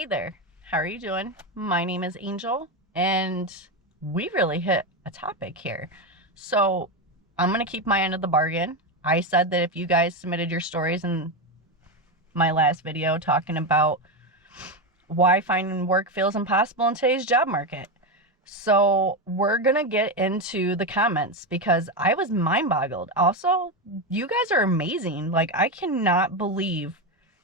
Hey there, how are you doing? My name is Angel, and we really hit a topic here. So I'm going to keep my end of the bargain. I said that if you guys submitted your stories in my last video talking about why finding work feels impossible in today's job market. So we're going to get into the comments because I was mind-boggled. Also, you guys are amazing. Like, I cannot believe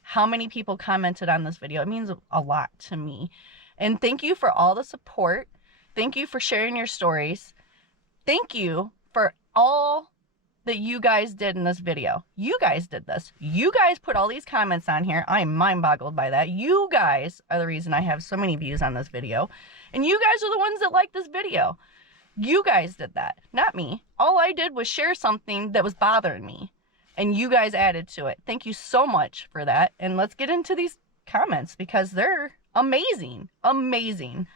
how many people commented on this video. It means a lot to me. And thank you for all the support. Thank you for sharing your stories. Thank you for all that you guys did in this video. You guys did this. You guys put all these comments on here. I am mind-boggled by that. You guys are the reason I have so many views on this video. And you guys are the ones that like this video. You guys did that, not me. All I did was share something that was bothering me. And you guys added to it. Thank you so much for that. And let's get into these comments because they're amazing. Amazing.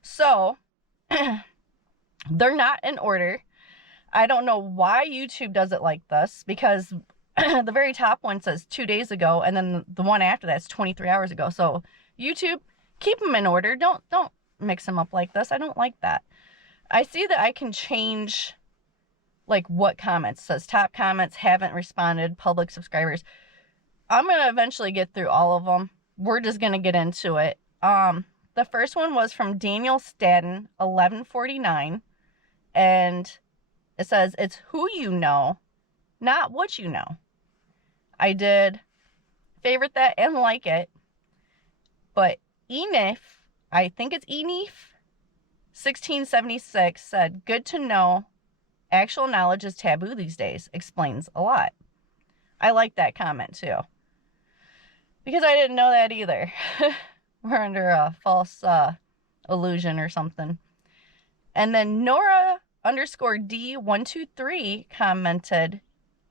So, they're not in order. I don't know why YouTube does it like this because the very top one says 2 days ago and then the one after that's 23 hours ago. So YouTube, keep them in order. Don't mix them up like this. I don't like that. I see that I can change like what comments. It says top comments, haven't responded, public subscribers. I'm going to eventually get through all of them. We're just going to get into it. The first one was from Daniel Stadden, 1149, and it says, it's who you know, not what you know. I did favorite that and like it. But Enif, I think it's Enif, 1676 said, good to know. Actual knowledge is taboo these days. Explains a lot. I like that comment too. Because I didn't know that either. We're under a false illusion or something. And then Nora _D123 commented,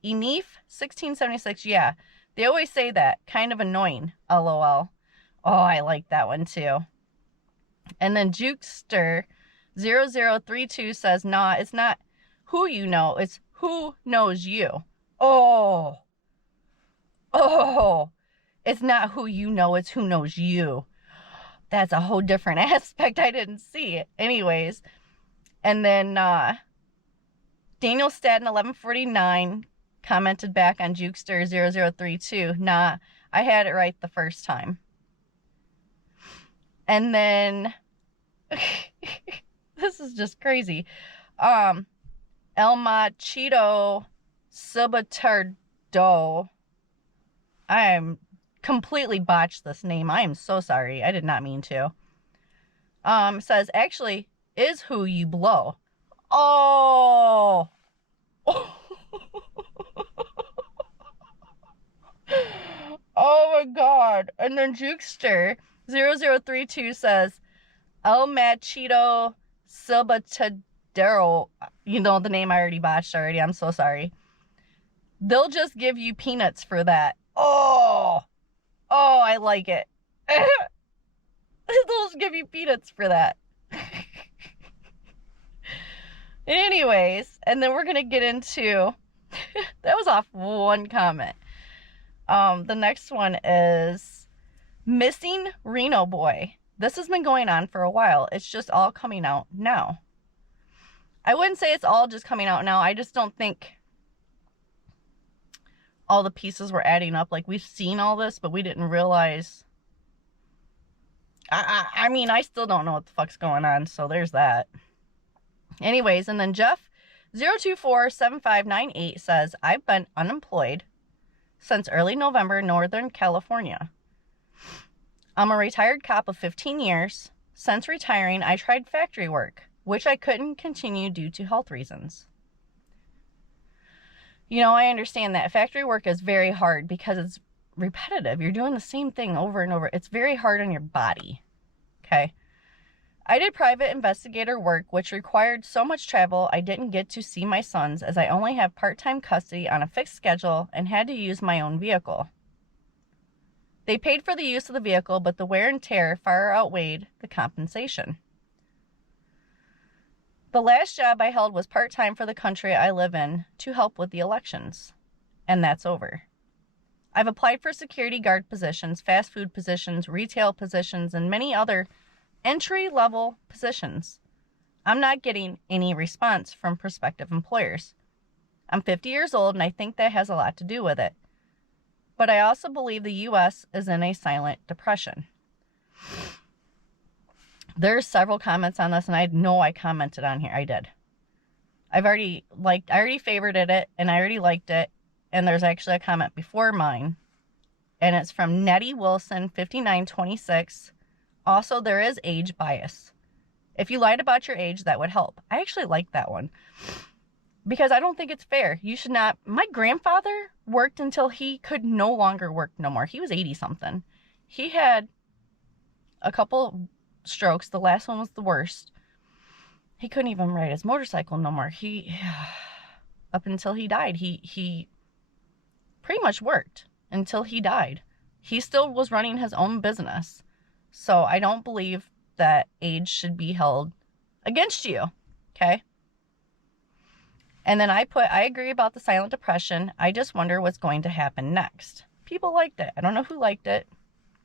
Enif 1676, yeah, they always say that. Kind of annoying, LOL. Oh, I like that one too. And then Justauri-asdfghjkl says, nah, it's not who you know, it's who knows you. Oh, it's not who you know, it's who knows you. That's a whole different aspect. I didn't see it. Anyways. And then Daniel Stadden 1149 commented back on Justauri-asdfghjkl. Nah, I had it right the first time. And then this is just crazy. ElmachitoSilbateador. I am completely botched this name. I am so sorry. I did not mean to. Says actually is who you blow. Oh. Oh my god. And then Jukester0032 says ElmachitoSilbateador. You know the name I already botched already. I'm so sorry. They'll just give you peanuts for that. Oh, I like it. They'll just give you peanuts for that. Anyways, and then we're going to get into, that was off one comment. The next one is MissingRenoboy. This has been going on for a while. It's just all coming out now. I wouldn't say it's all just coming out now. I just don't think all the pieces were adding up. Like, we've seen all this, but we didn't realize. I mean, I still don't know what the fuck's going on, so there's that. Anyways, and then Jeff0247598 says, I've been unemployed since early November, Northern California. I'm a retired cop of 15 years. Since retiring, I tried factory work, which I couldn't continue due to health reasons. You know, I understand that factory work is very hard because it's repetitive. You're doing the same thing over and over. It's very hard on your body. Okay. I did private investigator work, which required so much travel I didn't get to see my sons as I only have part-time custody on a fixed schedule and had to use my own vehicle. They paid for the use of the vehicle, but the wear and tear far outweighed the compensation. The last job I held was part-time for the country I live in to help with the elections, and that's over. I've applied for security guard positions, fast food positions, retail positions, and many other entry-level positions. I'm not getting any response from prospective employers. I'm 50 years old, and I think that has a lot to do with it. But I also believe the U.S. is in a silent depression. There's several comments on this, and I know I commented on here. I did. I already favorited it, and I already liked it. And there's actually a comment before mine. And it's from Nettie Wilson, 5926. Also, there is age bias. If you lied about your age, that would help. I actually like that one. Because I don't think it's fair. You should not. My grandfather worked until he could no longer work no more. He was 80-something. He had a couple strokes. The last one was the worst. He couldn't even ride his motorcycle no more. Up until he died, he pretty much worked until he died. He still was running his own business. So I don't believe that age should be held against you. Okay? And then I agree about the silent depression. I just wonder what's going to happen next. People liked it. I don't know who liked it,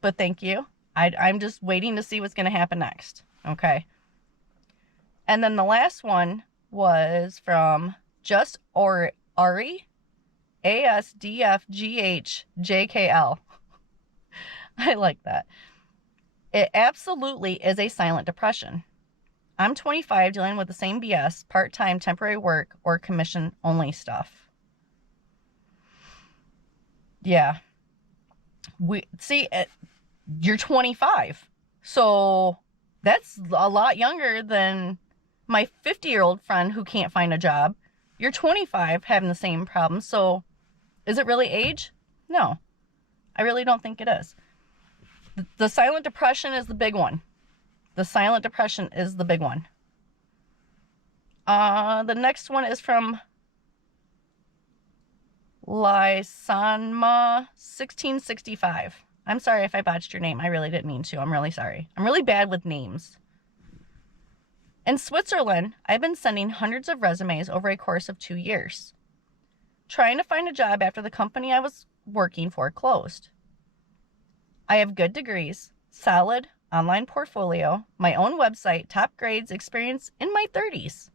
but thank you. I'm just waiting to see what's going to happen next. Okay? And then the last one was from Justauri-asdfghjkl. I like that. It absolutely is a silent depression. I'm 25 dealing with the same BS, part-time temporary work, or commission-only stuff. Yeah. You're 25. So that's a lot younger than my 50-year-old friend who can't find a job. You're 25 having the same problem. So is it really age? No. I really don't think it is. The silent depression is the big one. The silent depression is the big one. The next one is from Lysanma 1665. I'm sorry if I botched your name. I really didn't mean to. I'm really sorry. I'm really bad with names. In Switzerland, I've been sending hundreds of resumes over a course of 2 years, trying to find a job after the company I was working for closed. I have good degrees, solid online portfolio, my own website, top grades, experience in my 30s,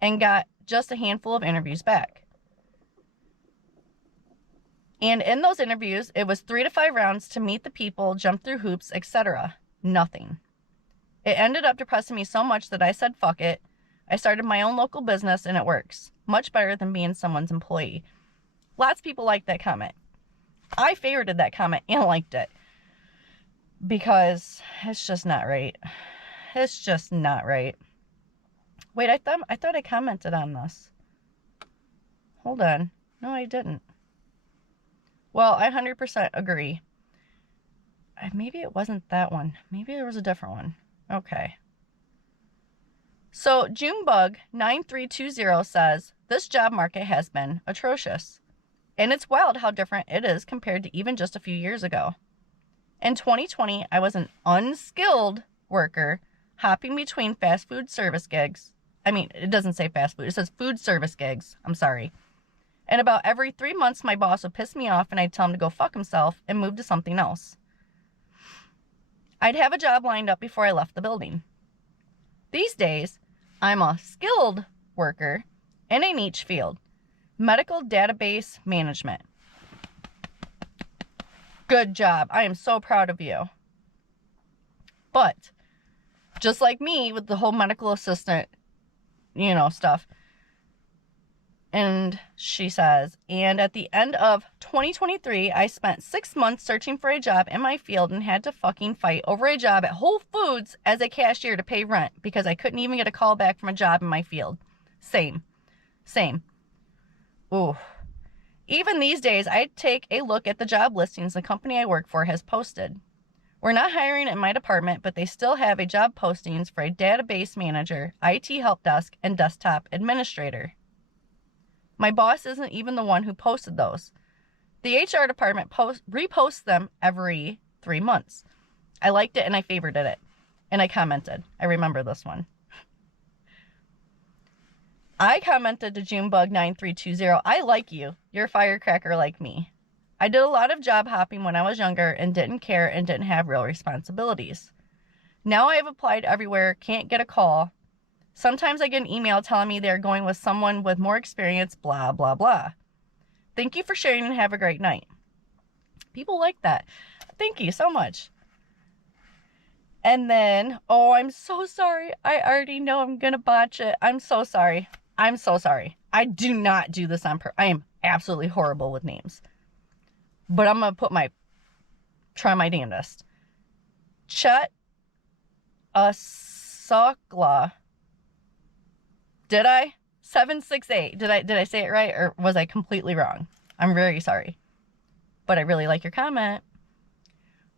and got just a handful of interviews back. And in those interviews, it was 3 to 5 rounds to meet the people, jump through hoops, etc. Nothing. It ended up depressing me so much that I said, fuck it. I started my own local business and it works. Much better than being someone's employee. Lots of people liked that comment. I favorited that comment and liked it. Because it's just not right. It's just not right. Wait, I thought I commented on this. Hold on. No, I didn't. Well, I 100% agree. Maybe it wasn't that one. Maybe there was a different one. Okay. So, Junebug9320 says, this job market has been atrocious. And it's wild how different it is compared to even just a few years ago. In 2020, I was an unskilled worker hopping between fast food service gigs. I mean, it doesn't say fast food. It says food service gigs. I'm sorry. And about every 3 months, my boss would piss me off and I'd tell him to go fuck himself and move to something else. I'd have a job lined up before I left the building. These days, I'm a skilled worker in a niche field. Medical database management. Good job. I am so proud of you. But, just like me with the whole medical assistant, stuff. And she says, and at the end of 2023, I spent 6 months searching for a job in my field and had to fucking fight over a job at Whole Foods as a cashier to pay rent because I couldn't even get a call back from a job in my field. Same. Ooh. Even these days, I take a look at the job listings the company I work for has posted. We're not hiring in my department, but they still have a job postings for a database manager, IT help desk, and desktop administrator. My boss isn't even the one who posted those. The HR department reposts them every 3 months. I liked it and I favorited it. And I commented. I remember this one. I commented to Junebug9320, I like you. You're a firecracker like me. I did a lot of job hopping when I was younger and didn't care and didn't have real responsibilities. Now I have applied everywhere, can't get a call. Sometimes I get an email telling me they're going with someone with more experience, blah, blah, blah. Thank you for sharing and have a great night. People like that. Thank you so much. And then, oh, I'm so sorry. I already know I'm going to botch it. I'm so sorry. I'm so sorry. I do not do this on purpose. I am absolutely horrible with names. But I'm going to try my damnedest. Justauri-asdfghjkl. Did I? 768. Did I say it right, or was I completely wrong? I'm very sorry. But I really like your comment.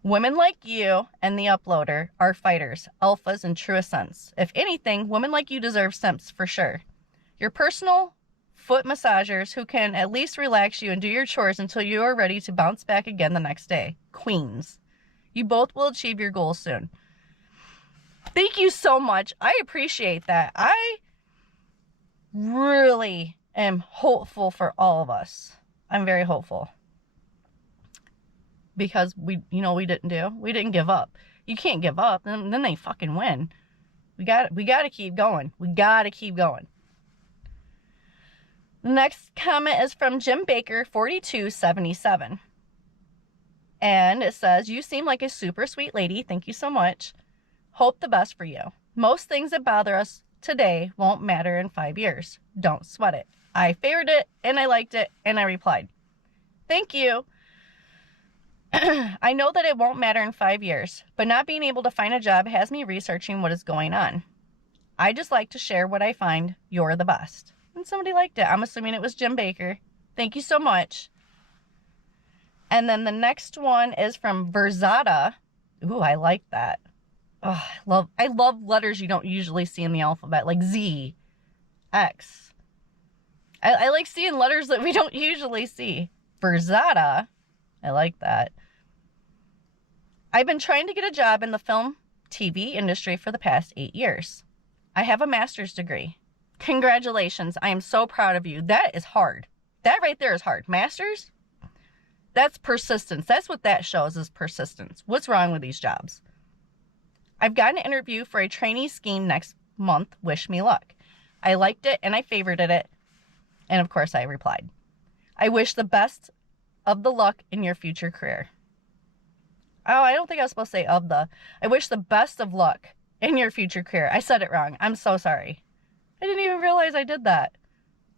Women like you and the uploader are fighters, alphas in truest sense. If anything, women like you deserve simps for sure. Your personal foot massagers who can at least relax you and do your chores until you are ready to bounce back again the next day. Queens. You both will achieve your goals soon. Thank you so much. I appreciate that. I really am hopeful for all of us. I'm very hopeful. Because we didn't give up. You can't give up, and then they fucking win. We got to keep going. We got to keep going. The next comment is from Jim Baker, 4277. And it says, you seem like a super sweet lady. Thank you so much. Hope the best for you. Most things that bother us today won't matter in 5 years. Don't sweat it. I favored it, and I liked it, and I replied. Thank you. I know that it won't matter in 5 years, but not being able to find a job has me researching what is going on. I just like to share what I find. You're the best. And somebody liked it. I'm assuming it was Jim Baker. Thank you so much. And then the next one is from verzeda. Ooh, I like that. Oh, I love letters you don't usually see in the alphabet, like Z, X. I like seeing letters that we don't usually see. Verzeda. I like that. I've been trying to get a job in the film, TV industry for the past 8 years. I have a master's degree. Congratulations. I am so proud of you. That is hard. That right there is hard. Masters? That's persistence. That's what that shows, is persistence. What's wrong with these jobs? I've got an interview for a trainee scheme next month. Wish me luck. I liked it and I favorited it. And of course I replied. I wish the best of the luck in your future career. Oh, I don't think I was supposed to say I wish the best of luck in your future career. I said it wrong. I'm so sorry. I didn't even realize I did that.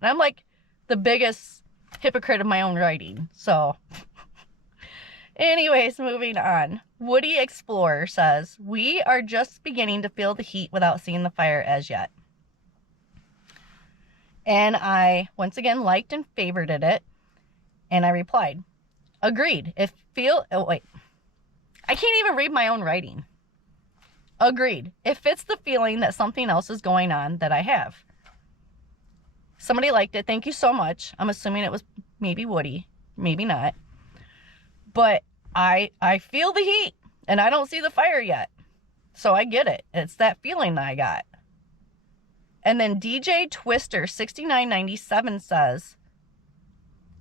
And I'm like the biggest hypocrite of my own writing. So anyways, moving on. woodyexplorer says, we are just beginning to feel the heat without seeing the fire as yet. And I once again liked and favorited it. And I replied, agreed. I can't even read my own writing. Agreed. It fits the feeling that something else is going on that I have. Somebody liked it. Thank you so much. I'm assuming it was maybe Woody. Maybe not. But I feel the heat and I don't see the fire yet. So I get it. It's that feeling that I got. And then DJ Twister 6997 says,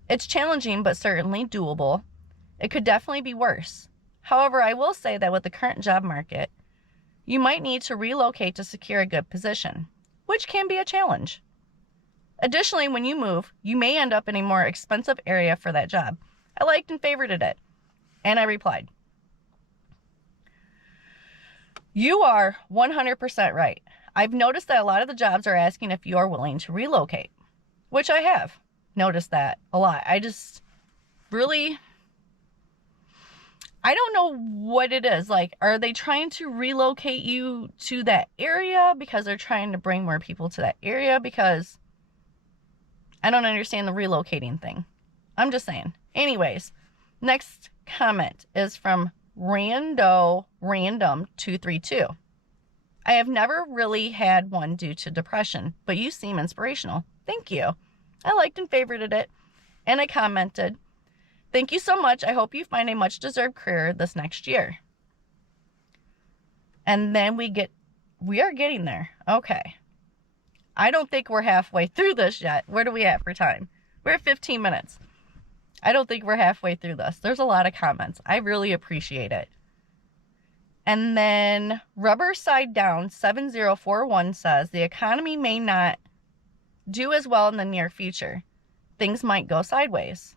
it's challenging, but certainly doable. It could definitely be worse. However, I will say that with the current job market, you might need to relocate to secure a good position, which can be a challenge. Additionally, when you move, you may end up in a more expensive area for that job. I liked and favorited it. And I replied, you are 100% right. I've noticed that a lot of the jobs are asking if you are willing to relocate, which I have noticed that a lot. I don't know what it is. Like, are they trying to relocate you to that area because they're trying to bring more people to that area? Because I don't understand the relocating thing. I'm just saying. Anyways, next comment is from Random232. I have never really had one due to depression, but you seem inspirational. Thank you. I liked and favorited it. And I commented, thank you so much. I hope you find a much-deserved career this next year. And then we are getting there. Okay. I don't think we're halfway through this yet. Where do we at for time? We're at 15 minutes. I don't think we're halfway through this. There's a lot of comments. I really appreciate it. And then Rubber Side Down 7041 says, the economy may not do as well in the near future. Things might go sideways.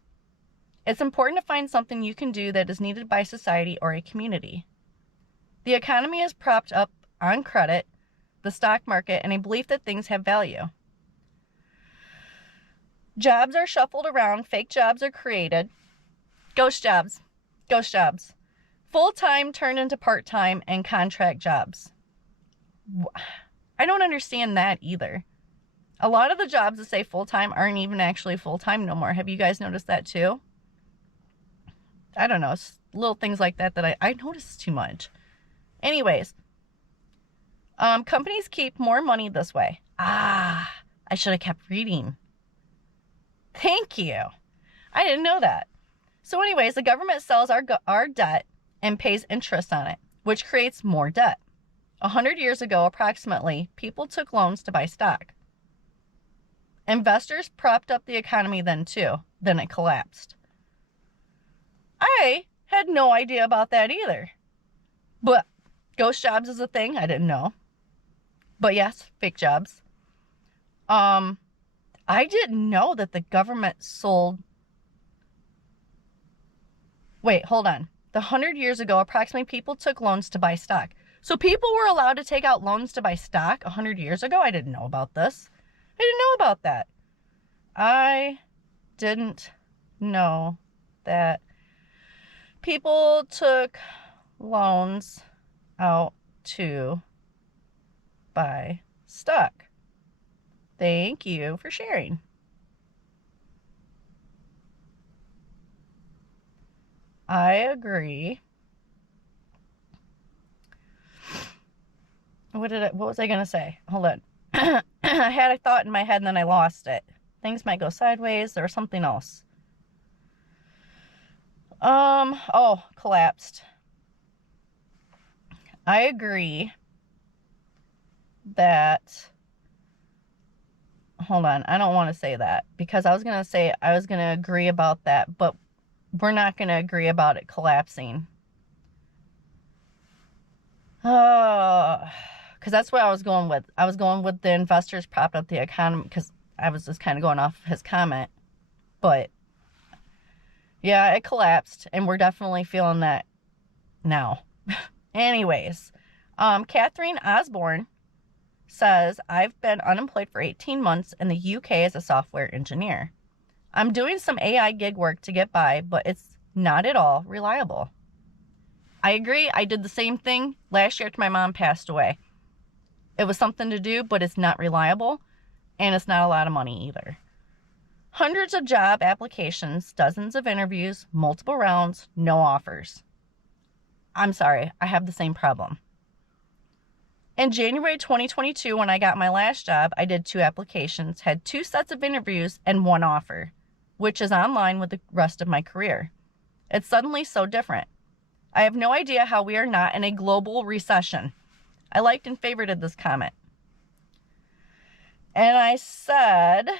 It's important to find something you can do that is needed by society or a community. The economy is propped up on credit, the stock market, and a belief that things have value. Jobs are shuffled around, fake jobs are created. Ghost jobs. Ghost jobs. Full-time turned into part-time and contract jobs. I don't understand that either. A lot of the jobs that say full-time aren't even actually full-time no more. Have you guys noticed that too? I don't know. Little things like that I notice too much. Anyways. Companies keep more money this way. I should have kept reading. Thank you. I didn't know that. So anyways, the government sells our debt and pays interest on it, which creates more debt. 100 years ago, approximately, people took loans to buy stock. Investors propped up the economy then too. Then it collapsed. I had no idea about that either. But ghost jobs is a thing. I didn't know. But yes, fake jobs. I didn't know that the government sold... Wait, hold on. 100 years ago, approximately, people took loans to buy stock. So people were allowed to take out loans to buy stock 100 years ago? I didn't know about this. I didn't know about that. I didn't know that people took loans out to buy stock. Thank you for sharing. I agree. What was I going to say? Hold on. I had a thought in my head and then I lost it. Things might go sideways. There was something else. Collapsed. I agree that... Hold on. I don't want to say that because I was going to agree about that, but we're not going to agree about it collapsing. Because that's what I was going with. I was going with the investors propped up the economy because I was just kind of going off his comment. But yeah, it collapsed and we're definitely feeling that now. Anyways, KatharineOsborne says, I've been unemployed for 18 months in the UK as a software engineer. I'm doing some AI gig work to get by, but it's not at all reliable. I agree. I did the same thing last year after my mom passed away. It was something to do, but it's not reliable, and it's not a lot of money either. Hundreds of job applications, dozens of interviews, multiple rounds, no offers. I'm sorry, I have the same problem. In January 2022, when I got my last job, I did 2 applications, had 2 sets of interviews, and 1 offer, which is online with the rest of my career. It's suddenly so different. I have no idea how we are not in a global recession. I liked and favorited this comment. And I said,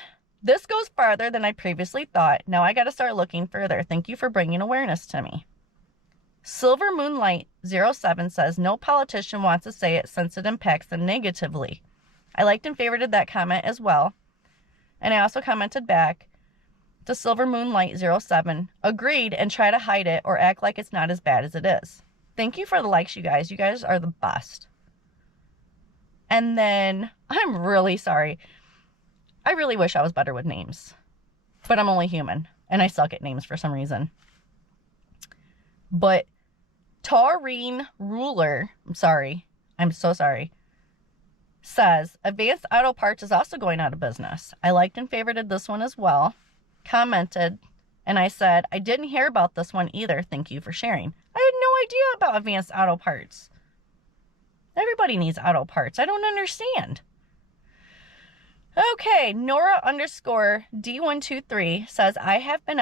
this goes farther than I previously thought. Now I got to start looking further. Thank you for bringing awareness to me. Silver Moonlight 07 says, no politician wants to say it since it impacts them negatively. I liked and favorited that comment as well. And I also commented back to Silver Moonlight 07, agreed, and try to hide it or act like it's not as bad as it is. Thank you for the likes, you guys. You guys are the best. And then, I'm really sorry. I really wish I was better with names. But I'm only human, and I suck at names for some reason. But TaureanRuler, I'm so sorry, says, Advanced Auto Parts is also going out of business. I liked and favorited this one as well. Commented, and I said, I didn't hear about this one either. Thank you for sharing. I had no idea about Advanced Auto Parts. Everybody needs auto parts. I don't understand. Okay, Nora_D123 says, I have been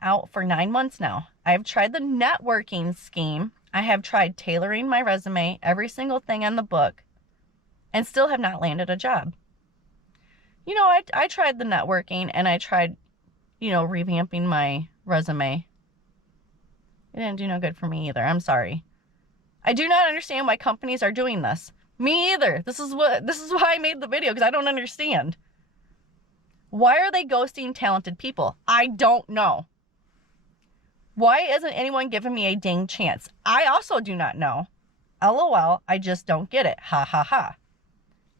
out for 9 months now. I have tried the networking scheme. I have tried tailoring my resume, every single thing on the book, and still have not landed a job. You know, I tried the networking and I tried you know, revamping my resume. It didn't do no good for me either. I'm sorry. I do not understand why companies are doing this. Me either. This is why I made the video, because I don't understand. Why are they ghosting talented people? I don't know. Why isn't anyone giving me a dang chance? I also do not know. LOL, I just don't get it. Ha ha ha.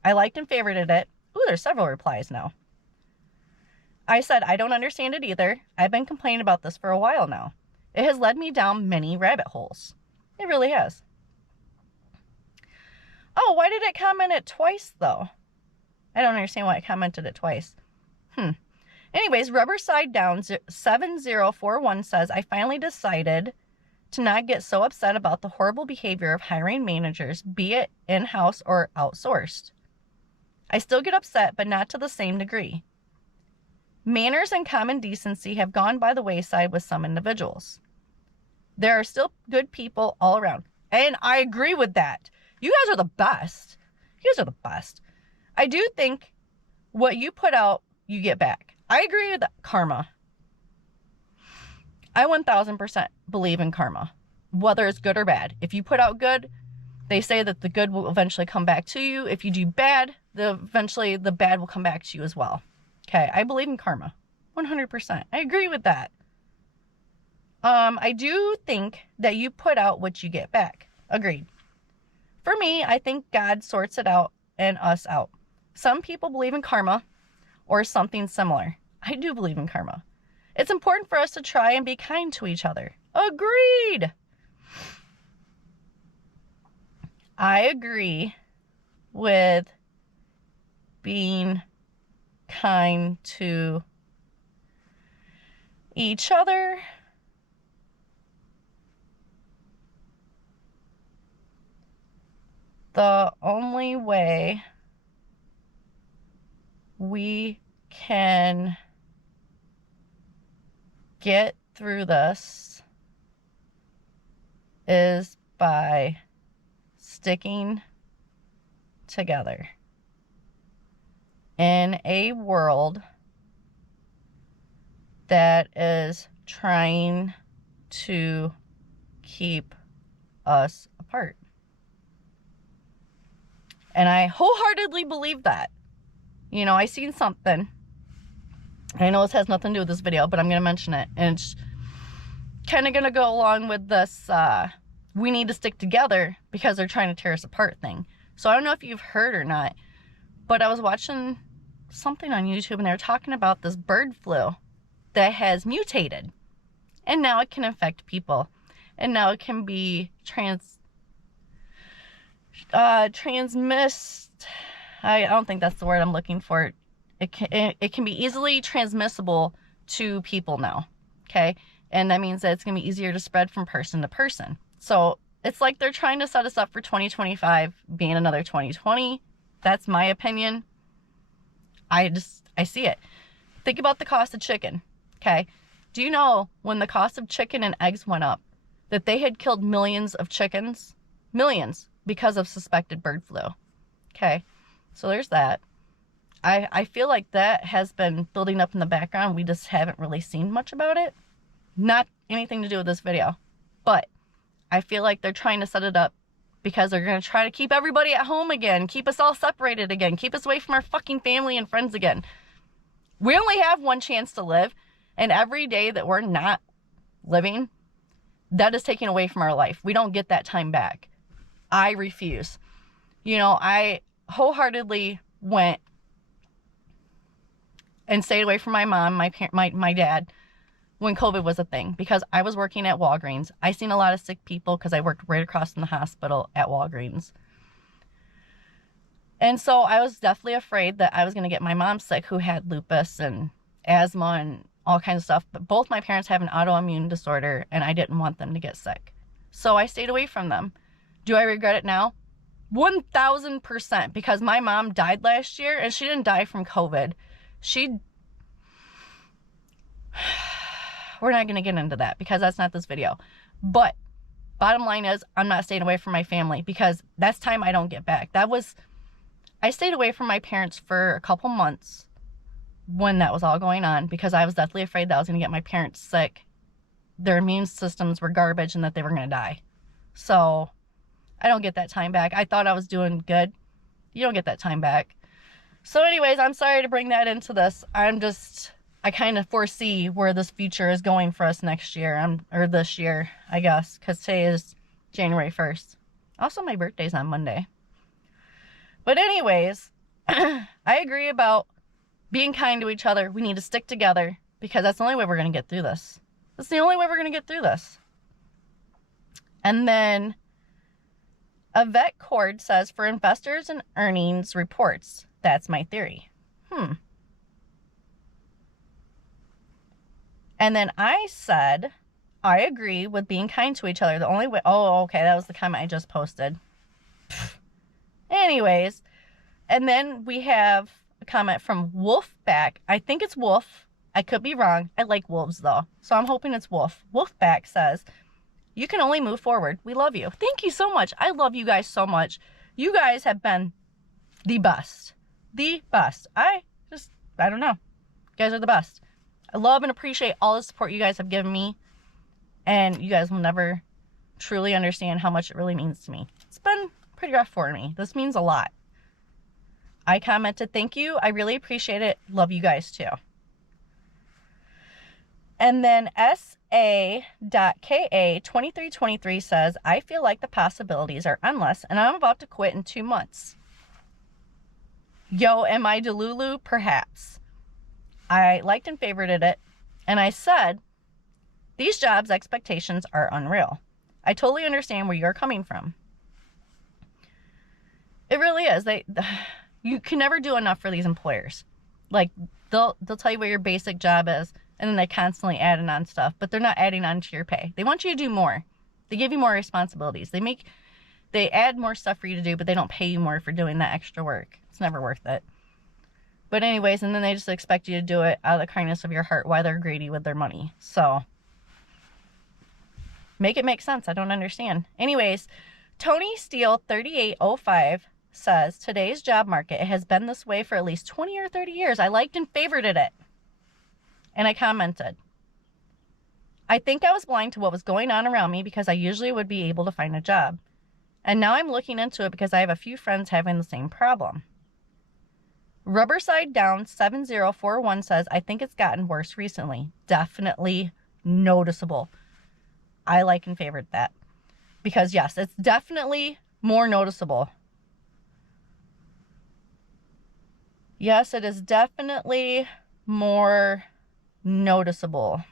I liked and favorited it. Ooh, there's several replies now. I said, I don't understand it either. I've been complaining about this for a while now. It has led me down many rabbit holes. It really has. Oh, why did it comment it twice, though? I don't understand why it commented it twice. Anyways, Rubberside Down 7041 says, I finally decided to not get so upset about the horrible behavior of hiring managers, be it in-house or outsourced. I still get upset, but not to the same degree. Manners and common decency have gone by the wayside with some individuals. There are still good people all around. And I agree with that. You guys are the best. You guys are the best. I do think what you put out, you get back. I agree with that. Karma. I 1000% believe in karma, whether it's good or bad. If you put out good, they say that the good will eventually come back to you. If you do bad, eventually the bad will come back to you as well. Okay, I believe in karma. 100%. I agree with that. I do think that you put out what you get back. Agreed. For me, I think God sorts it out and us out. Some people believe in karma or something similar. I do believe in karma. It's important for us to try and be kind to each other. Agreed. I agree with being kind to each other. The only way we can get through this is by sticking together in a world that is trying to keep us apart. And I wholeheartedly believe that. You know, I seen something. I know this has nothing to do with this video, but I'm going to mention it. And it's kind of going to go along with this, we need to stick together because they're trying to tear us apart thing. So I don't know if you've heard or not, but I was watching something on YouTube and they were talking about this bird flu that has mutated. And now it can infect people. And now it can be I don't think that's the word I'm looking for. It can be easily transmissible to people now. Okay. And that means that it's going to be easier to spread from person to person. So it's like they're trying to set us up for 2025 being another 2020. That's my opinion. I see it. Think about the cost of chicken. Okay. Do you know when the cost of chicken and eggs went up that they had killed millions of chickens? Millions. Because of suspected bird flu. Okay, so there's that. I feel like that has been building up in the background. We just haven't really seen much about it. Not anything to do with this video. But I feel like they're trying to set it up because they're going to try to keep everybody at home again. Keep us all separated again. Keep us away from our fucking family and friends again. We only have one chance to live. And every day that we're not living, that is taken away from our life. We don't get that time back. I refuse. You know, I wholeheartedly went and stayed away from my mom, my dad, when COVID was a thing, because I was working at Walgreens. I seen a lot of sick people because I worked right across from the hospital at Walgreens. And so I was definitely afraid that I was going to get my mom sick, who had lupus and asthma and all kinds of stuff. But both my parents have an autoimmune disorder, and I didn't want them to get sick. So I stayed away from them. Do I regret it now? 1000%, because my mom died last year and she didn't die from COVID. We're not going to get into that because that's not this video. But bottom line is, I'm not staying away from my family because that's time I don't get back. I stayed away from my parents for a couple months when that was all going on, because I was deathly afraid that I was going to get my parents sick. Their immune systems were garbage and that they were going to die. So I don't get that time back. I thought I was doing good. You don't get that time back. So anyways, I'm sorry to bring that into this. I kind of foresee where this future is going for us next year, or this year, I guess, because today is January 1st. Also, my birthday's on Monday. But anyways, I agree about being kind to each other. We need to stick together, because that's the only way we're going to get through this. That's the only way we're going to get through this. And then Evettecord says, for investors and earnings reports, that's my theory. And then I said, I agree with being kind to each other. The only way... Oh, okay, that was the comment I just posted. Anyways, and then we have a comment from wulfbak. I think it's Wolf. I could be wrong. I like wolves, though. So I'm hoping it's Wolf. Wulfbak says, you can only move forward. We love you. Thank you so much. I love you guys so much. You guys have been the best. The best. I don't know. You guys are the best. I love and appreciate all the support you guys have given me. And you guys will never truly understand how much it really means to me. It's been pretty rough for me. This means a lot. I commented, thank you. I really appreciate it. Love you guys too. And then SA.KA2323 says, I feel like the possibilities are endless and I'm about to quit in 2 months. Yo, am I Delulu? Perhaps. I liked and favorited it. And I said, these jobs' expectations are unreal. I totally understand where you're coming from. It really is. You can never do enough for these employers. Like, they'll tell you what your basic job is, and then they constantly add on stuff, but they're not adding on to your pay. They want you to do more. They give you more responsibilities. They add more stuff for you to do, but they don't pay you more for doing that extra work. It's never worth it. But anyways, and then they just expect you to do it out of the kindness of your heart while they're greedy with their money. So, make it make sense. I don't understand. Anyways, Tony Steele 3805 says, today's job market has been this way for at least 20 or 30 years. I liked and favorited it. And I commented, I think I was blind to what was going on around me because I usually would be able to find a job. And now I'm looking into it because I have a few friends having the same problem. Rubberside Down 7041 says, I think it's gotten worse recently. Definitely noticeable. I like and favored that. Because yes, it's definitely more noticeable. Yes, it is definitely more noticeable.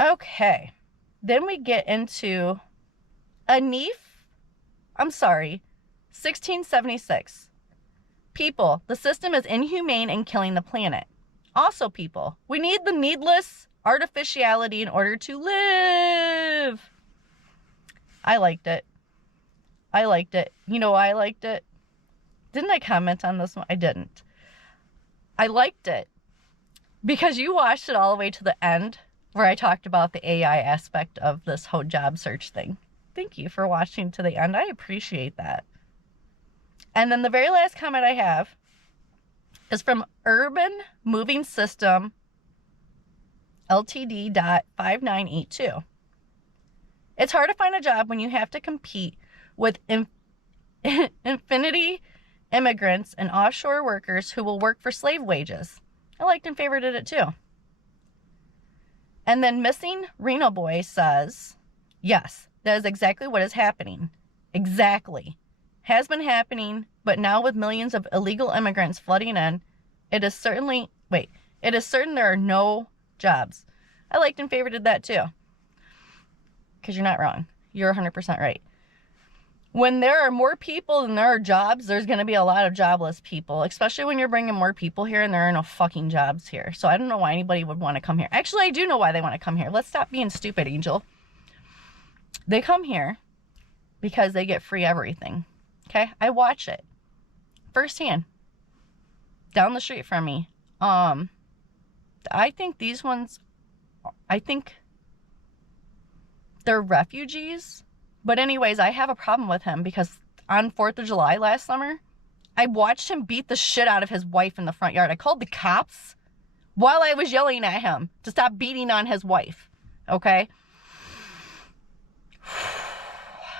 Okay. Then we get into Anif. I'm sorry. 1676. People, the system is inhumane and killing the planet. Also, people, we need the needless artificiality in order to live. I liked it. I liked it. You know why I liked it? Didn't I comment on this one? I didn't. I liked it because you watched it all the way to the end where I talked about the AI aspect of this whole job search thing. Thank you for watching to the end. I appreciate that. And then the very last comment I have is from Urban Moving System Ltd.5982. It's hard to find a job when you have to compete with infinity immigrants and offshore workers who will work for slave wages. I liked and favored it too. And then MissingRenoboy says, yes, that is exactly what is happening. Exactly. Has been happening, but now with millions of illegal immigrants flooding in, it is certain there are no jobs. I liked and favored that too. Because you're not wrong. You're 100% right. When there are more people than there are jobs, there's going to be a lot of jobless people, especially when you're bringing more people here and there are no fucking jobs here. So I don't know why anybody would want to come here. Actually, I do know why they want to come here. Let's stop being stupid, Angel. They come here because they get free everything. Okay? I watch it firsthand. Down the street from me. I think these ones, they're refugees. But anyways, I have a problem with him because on 4th of July last summer, I watched him beat the shit out of his wife in the front yard. I called the cops while I was yelling at him to stop beating on his wife. Okay?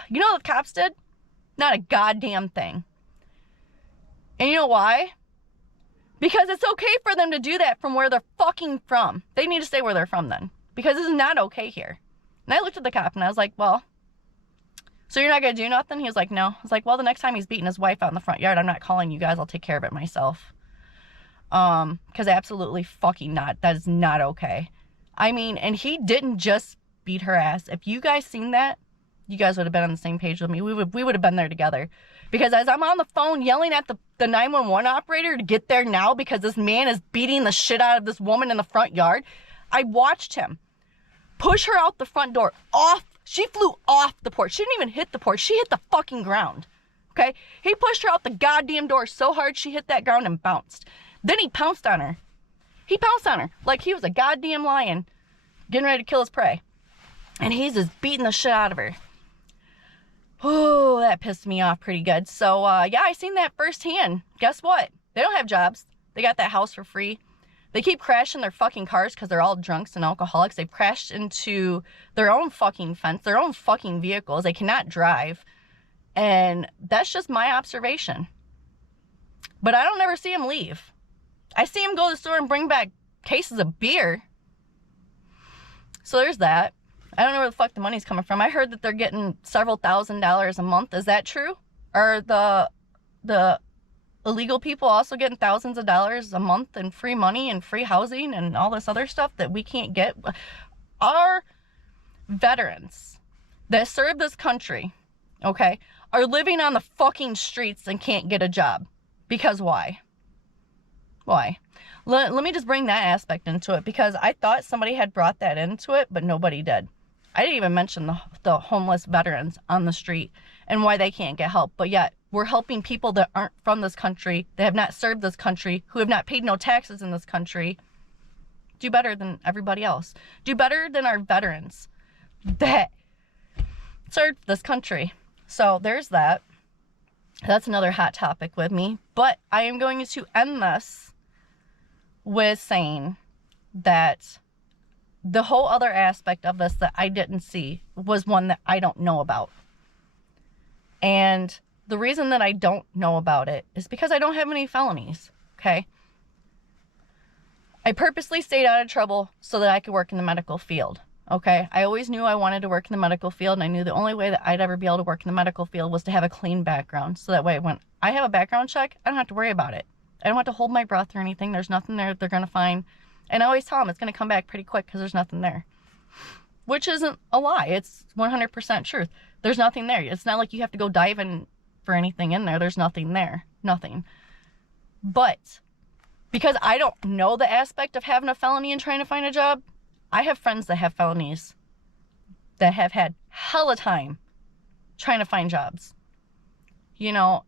You know what the cops did? Not a goddamn thing. And you know why? Because it's okay for them to do that from where they're fucking from. They need to stay where they're from then. Because this is not okay here. And I looked at the cop and I was like, well, so you're not going to do nothing? He was like, no. I was like, well, the next time he's beating his wife out in the front yard, I'm not calling you guys. I'll take care of it myself. Because absolutely fucking not. That is not okay. I mean, and he didn't just beat her ass. If you guys seen that, you guys would have been on the same page with me. We would have been there together. Because as I'm on the phone yelling at the 911 operator to get there now because this man is beating the shit out of this woman in the front yard, I watched him push her out the front door, off. She flew off the porch. She didn't even hit the porch. She hit the fucking ground. Okay? He pushed her out the goddamn door so hard she hit that ground and bounced. Then he pounced on her. He pounced on her like he was a goddamn lion getting ready to kill his prey. And he's just beating the shit out of her. Oh, that pissed me off pretty good. So, yeah, I seen that firsthand. Guess what? They don't have jobs. They got that house for free. They keep crashing their fucking cars because they're all drunks and alcoholics. They've crashed into their own fucking fence, their own fucking vehicles. They cannot drive. And that's just my observation. But I don't ever see them leave. I see them go to the store and bring back cases of beer. So there's that. I don't know where the fuck the money's coming from. I heard that they're getting several $1,000s a month. Is that true? Are the illegal people also getting thousands of dollars a month in free money and free housing and all this other stuff that we can't get? Our veterans that serve this country, okay, are living on the fucking streets and can't get a job. Because why? Why? Let me just bring that aspect into it because I thought somebody had brought that into it, but nobody did. I didn't even mention the homeless veterans on the street and why they can't get help. But yet, we're helping people that aren't from this country, that have not served this country, who have not paid no taxes in this country, do better than everybody else. Do better than our veterans that served this country. So there's that. That's another hot topic with me. But I am going to end this with saying that the whole other aspect of this that I didn't see was one that I don't know about. And the reason that I don't know about it is because I don't have any felonies, okay? I purposely stayed out of trouble so that I could work in the medical field, okay? I always knew I wanted to work in the medical field, and I knew the only way that I'd ever be able to work in the medical field was to have a clean background. So that way when I have a background check, I don't have to worry about it. I don't have to hold my breath or anything. There's nothing there they're going to find. And I always tell them it's going to come back pretty quick because there's nothing there. Which isn't a lie. It's 100% truth. There's nothing there. It's not like you have to go diving for anything in there. There's nothing there. Nothing. But because I don't know the aspect of having a felony and trying to find a job, I have friends that have felonies that have had hella time trying to find jobs. You know,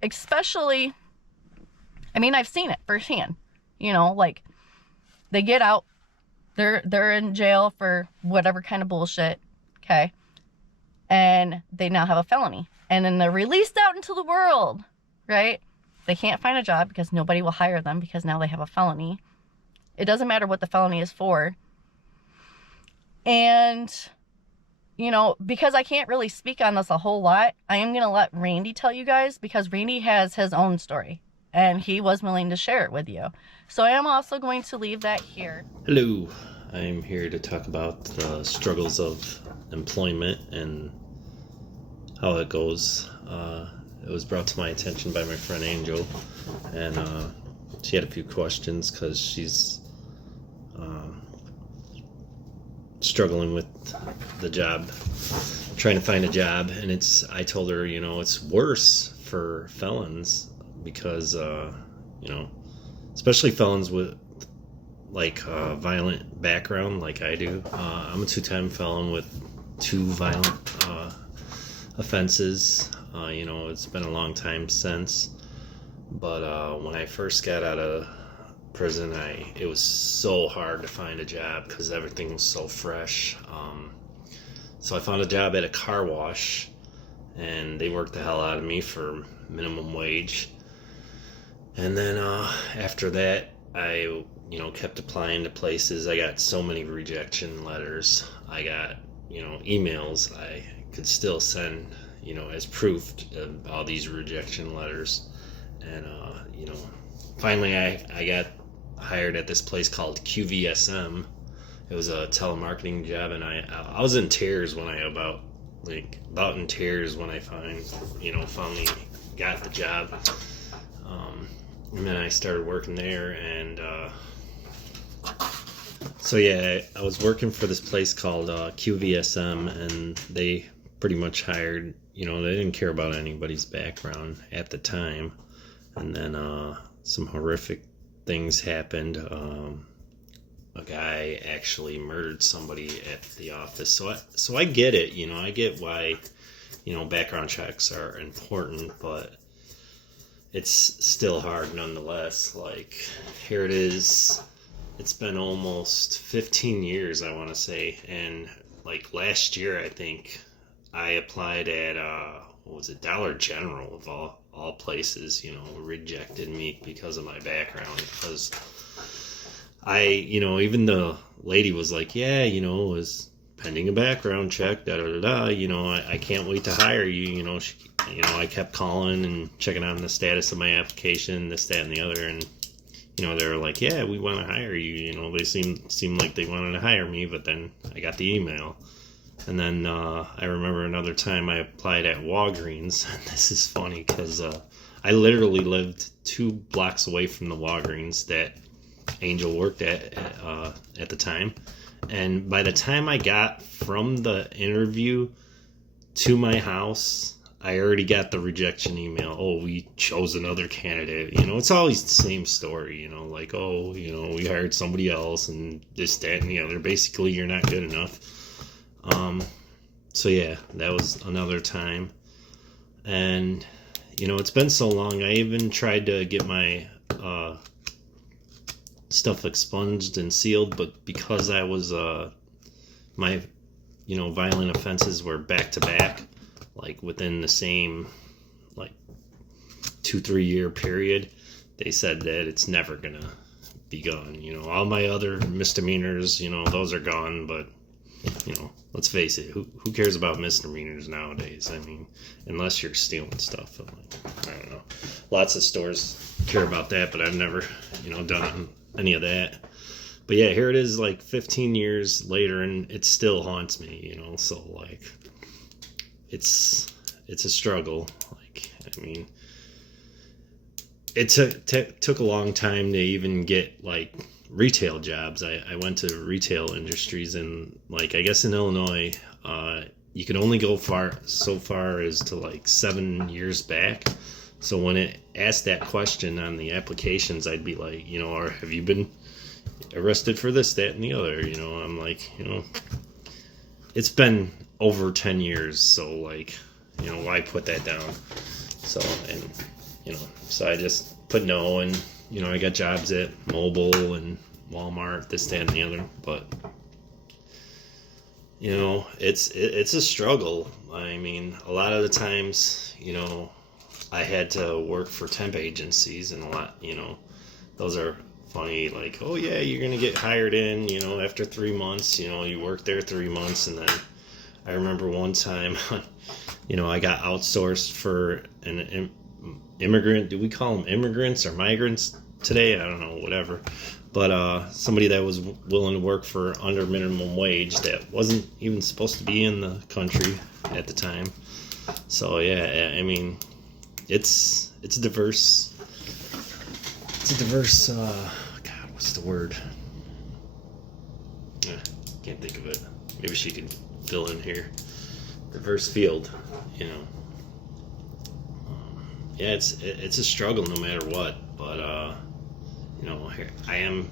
especially, I mean, I've seen it firsthand. You know, like, they get out, they're in jail for whatever kind of bullshit, okay? And they now have a felony. And then they're released out into the world, right? They can't find a job because nobody will hire them because now they have a felony. It doesn't matter what the felony is for. And, you know, because I can't really speak on this a whole lot, I am going to let Randy tell you guys because Randy has his own story. And he was willing to share it with you. So I am also going to leave that here. Hello, I'm here to talk about the struggles of employment and how it goes. It was brought to my attention by my friend Angel, and she had a few questions because she's struggling with the job, trying to find a job. And I told her, you know, it's worse for felons because, you know, especially felons with like violent background like I do. I'm a 2-time felon with 2 violent offenses. You know, it's been a long time since, but when I first got out of prison, it was so hard to find a job because everything was so fresh. So I found a job at a car wash, and they worked the hell out of me for minimum wage. And then after that, I kept applying to places. I got so many rejection letters. I got emails I could still send as proof of all these rejection letters. And finally I got hired at this place called QVSM. It was a telemarketing job, and I was in tears when I about in tears when I finally got the job. And then I started working there, and so yeah, I was working for this place called QVSM, and they pretty much hired, they didn't care about anybody's background at the time. And then some horrific things happened. A guy actually murdered somebody at the office. So I get it, I get why, background checks are important, but it's still hard nonetheless. Like, here it is. It's been almost 15 years, I want to say. And like last year, I think I applied at, Dollar General of all places, rejected me because of my background. Because even the lady was like, yeah, it was pending a background check, I can't wait to hire you. I kept calling and checking on the status of my application, this, that, and the other, and they were like, yeah, we want to hire you. They seemed like they wanted to hire me, but then I got the email. And then I remember another time I applied at Walgreens, and this is funny because I literally lived 2 blocks away from the Walgreens that Angel worked at the time. And by the time I got from the interview to my house, I already got the rejection email. Oh, we chose another candidate. It's always the same story, like, oh, we hired somebody else and this, that, and the other. Basically, you're not good enough. So yeah, that was another time. And, it's been so long. I even tried to get my stuff expunged and sealed, but because I was my violent offenses were back to back, like within the same 2-3 year period, they said that it's never gonna be gone. All my other misdemeanors, those are gone, but let's face it, who cares about misdemeanors nowadays? I mean, unless you're stealing stuff. I don't know. Lots of stores care about that, but I've never done any of that. But yeah, here it is, 15 years later, and it still haunts me, so it's a struggle. It took a long time to even get retail jobs. I went to retail industries, and I guess in Illinois, you can only go so far as to 7 years back. So when it asked that question on the applications, I'd be like, or have you been arrested for this, that, and the other? I'm like, it's been over 10 years, so why put that down? So, and so I just put no, and I got jobs at Mobile and Walmart, this, that, and the other. But it's a struggle. I mean, a lot of the times, I had to work for temp agencies, and a lot, those are funny. Oh yeah, you're gonna get hired in, after 3 months. You work there 3 months, and then I remember one time, I got outsourced for an immigrant. Do we call them immigrants or migrants today? I don't know, whatever. But somebody that was willing to work for under minimum wage that wasn't even supposed to be in the country at the time. So yeah, I mean, it's a diverse. God, what's the word? Can't think of it. Maybe she could fill in here. Diverse field, Yeah, it's a struggle no matter what, but here I am,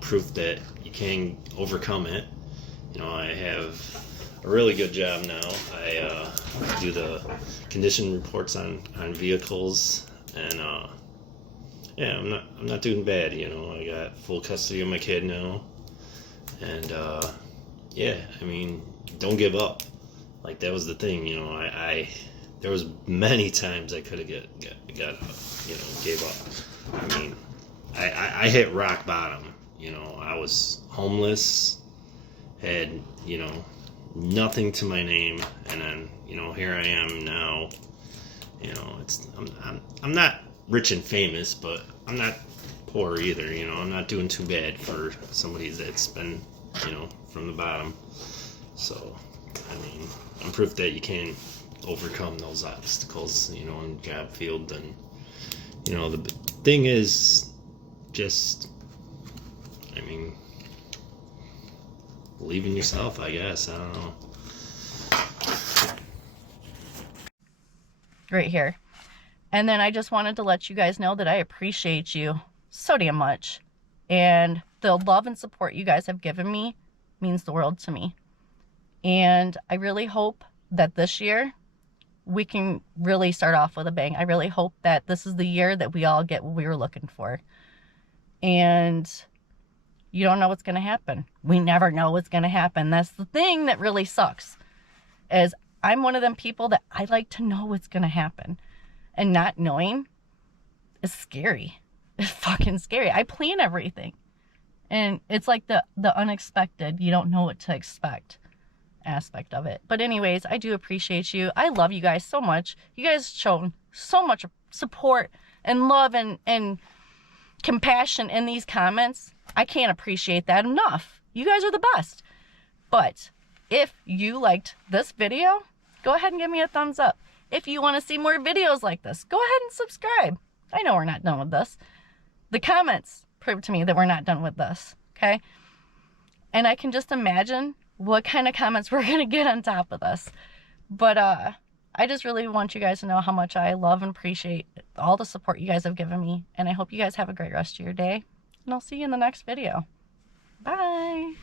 proof that you can overcome it. I have a really good job now. I do the condition reports on vehicles, and yeah, I'm not doing bad. I got full custody of my kid now, and yeah, I mean, don't give up. like that was the thing, you know. I there was many times I could have got you know, gave up. I mean, I hit rock bottom. You know, I was homeless, had, you know, nothing to my name, and then, you know, here I am now. You know, I'm not rich and famous, but I'm not poor either. You know, I'm not doing too bad for somebody that's been, you know, from the bottom. So, I mean, I'm proof that you can overcome those obstacles, you know, in the job field. And, you know, the thing is just, I mean, believe in yourself, I guess. I don't know. Right here. And then I just wanted to let you guys know that I appreciate you so damn much. And the love and support you guys have given me means the world to me. And I really hope that this year we can really start off with a bang. I really hope that this is the year that we all get what we were looking for. And you don't know what's going to happen. We never know what's going to happen. That's the thing that really sucks. Is I'm one of them people that I like to know what's going to happen. And not knowing is scary. It's fucking scary. I plan everything. And it's like the unexpected. You don't know what to expect aspect of it. But anyways, I do appreciate you. I love you guys so much. You guys shown so much support and love and compassion in these comments. I can't appreciate that enough. You guys are the best. But if you liked this video, go ahead and give me a thumbs up. If you want to see more videos like this, go ahead and subscribe. I know we're not done with this. The comments prove to me that we're not done with this, okay? And I can just imagine what kind of comments we're going to get on top of this. But I just really want you guys to know how much I love and appreciate all the support you guys have given me. And I hope you guys have a great rest of your day. And I'll see you in the next video. Bye.